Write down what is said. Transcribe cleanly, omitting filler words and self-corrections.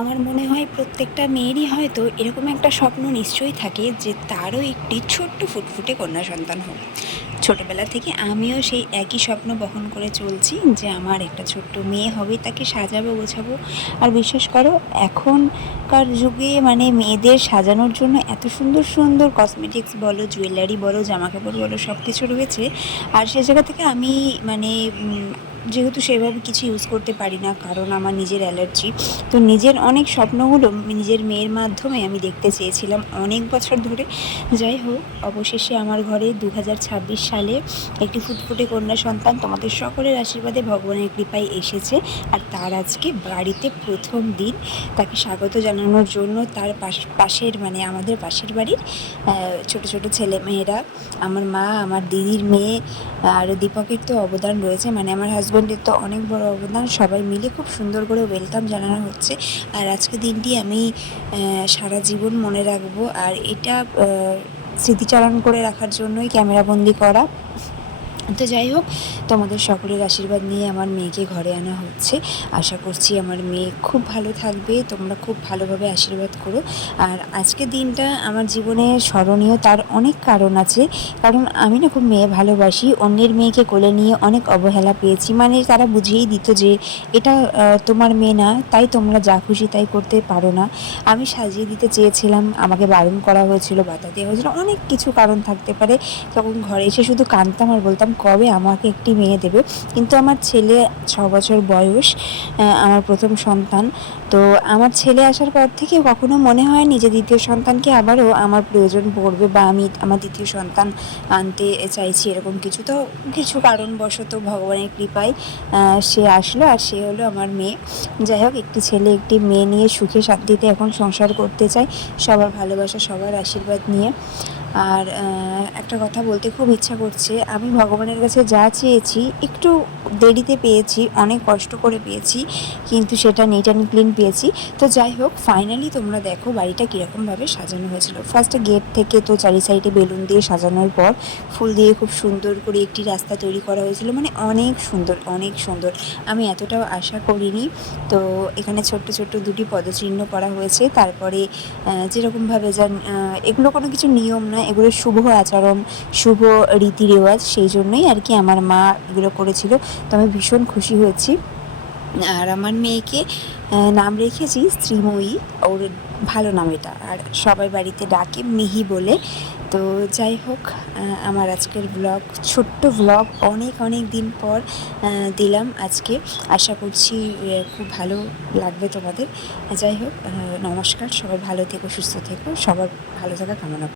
আমার মনে হয় প্রত্যেকটা মেয়েরই হয়তো এরকম একটা স্বপ্ন নিশ্চয়ই থাকে যে তারও একটি ছোট্ট ফুটফুটে কন্যা সন্তান হোক। ছোটোবেলা থেকে আমিও সেই একই স্বপ্ন বহন করে চলছি যে আমার একটা ছোট্ট মেয়ে হবে, তাকে সাজাবো গোছাবো। আর বিশ্বাস করো, এখনকার যুগে মানে মেয়েদের সাজানোর জন্য এত সুন্দর সুন্দর কসমেটিক্স বলো, জুয়েলারি বলো, জামাকাপড় বলো, সব কিছু রয়েছে। আর সে জায়গা থেকে আমি মানে যেহেতু সেভাবে কিছু ইউজ করতে পারি না, কারণ আমার নিজের অ্যালার্জি, তো নিজের অনেক স্বপ্নগুলো নিজের মেয়ের মাধ্যমে আমি দেখতে চেয়েছিলাম অনেক বছর ধরে। যাই হোক, অবশেষে আমার ঘরে 2026 সালে একটি ফুটফুটে কন্যা সন্তান তোমাদের সকলের আশীর্বাদে, ভগবানের কৃপায় এসেছে। আর তার আজকে বাড়িতে প্রথম দিন। তাকে স্বাগত জানানোর জন্য তার পাশের মানে আমাদের পাশের বাড়ির ছোট ছোট ছেলে মেয়েরা, আমার মা, আমার দিদির মেয়ে, আর দীপকের তো অবদান রয়েছে, মানে আমার হাজব্যান্ডের তো অনেক বড় অবদান, সবাই মিলে খুব সুন্দর করে ওয়েলকাম জানানো হচ্ছে। আর আজকে দিনটি আমি সারা জীবন মনে রাখবো। আর এটা স্মৃতিচারণ করে রাখার জন্যই ক্যামেরাবন্দি করা। তো যাই হোক, তোমাদের সকলের আশীর্বাদ নিয়ে আমার মেয়েকে ঘরে আনা হচ্ছে। আশা করছি আমার মেয়ে খুব ভালো থাকবে, তোমরা খুব ভালোভাবে আশীর্বাদ করো। আর আজকের দিনটা আমার জীবনে স্মরণীয়, তার অনেক কারণ আছে। কারণ আমি না খুব মেয়ে ভালোবাসি, অন্যের মেয়েকে কোলে নিয়ে অনেক অবহেলা পেয়েছি, মানে তারা বুঝিয়েই দিত যে এটা তোমার মেয়ে না, তাই তোমরা যা খুশি তাই করতে পারো না। আমি সাজিয়ে দিতে চেয়েছিলাম, আমাকে বারণ করা হয়েছিল, বাধা দেওয়া হয়েছিল, অনেক কিছু কারণ থাকতে পারে। তখন ঘরে এসে শুধু কাঁদতাম আর বলতাম কবে আমাকে একটি মেয়ে দেবে। কিন্তু আমার ছেলে 6 বছর বয়স, আমার প্রথম সন্তান। তো আমার ছেলে আসার পর থেকে কখনো মনে হয়নি যে দ্বিতীয় সন্তানকে আবারও আমার প্রয়োজন পড়বে, বা আমি আমার দ্বিতীয় সন্তান আনতে চাইছি এরকম কিছু। তো কিছু কারণবশত ভগবানের কৃপায় সে আসলো, আর সে হলো আমার মেয়ে। যাই হোক, একটি ছেলে একটি মেয়ে নিয়ে সুখে শান্তিতে এখন সংসার করতে চাই, সবার ভালোবাসা, সবার আশীর্বাদ নিয়ে। আর একটা কথা বলতে খুব ইচ্ছা করছে, আমি ভগবানের কাছে যা চেয়েছি একটু দেরিতে পেয়েছি, অনেক কষ্ট করে পেয়েছি, কিন্তু সেটা নিট অ্যান্ড ক্লিন পেয়েছি। তো যাই হোক, ফাইনালি তোমরা দেখো বাড়িটা কীরকমভাবে সাজানো হয়েছিল। ফার্স্টে গেট থেকে তো চারি সাইডে বেলুন দিয়ে সাজানোর পর ফুল দিয়ে খুব সুন্দর করে একটি রাস্তা তৈরি করা হয়েছিল, মানে অনেক সুন্দর, অনেক সুন্দর। আমি এতটাও আশা করিনি। তো এখানে ছোট্ট ছোট্ট দুটি পদচিহ্ন করা হয়েছে। তারপরে যেরকমভাবে এগুলো কোনো কিছু নিয়ম নয়, এগুলো শুভ আচরণ, শুভ রীতি রেওয়াজ, সেই জন্যই আর কি আমার মা এগুলো করেছিল। তো আমি ভীষণ খুশি হয়েছি। আর আমার মেয়েকে নাম রেখেছি শ্রীময়ী, ওর ভালো নাম এটা, আর সবাই বাড়িতে ডাকে মিহি বলে। তো যাই হোক, আমার আজকের ব্লগ, ছোট্ট ব্লগ, অনেক অনেক দিন পর দিলাম আজকে। আশা করছি খুব ভালো লাগবে তোমাদের। যাই হোক, নমস্কার, সবাই ভালো থেকো, সুস্থ থেকো, সবার ভালো থাকা কামনা।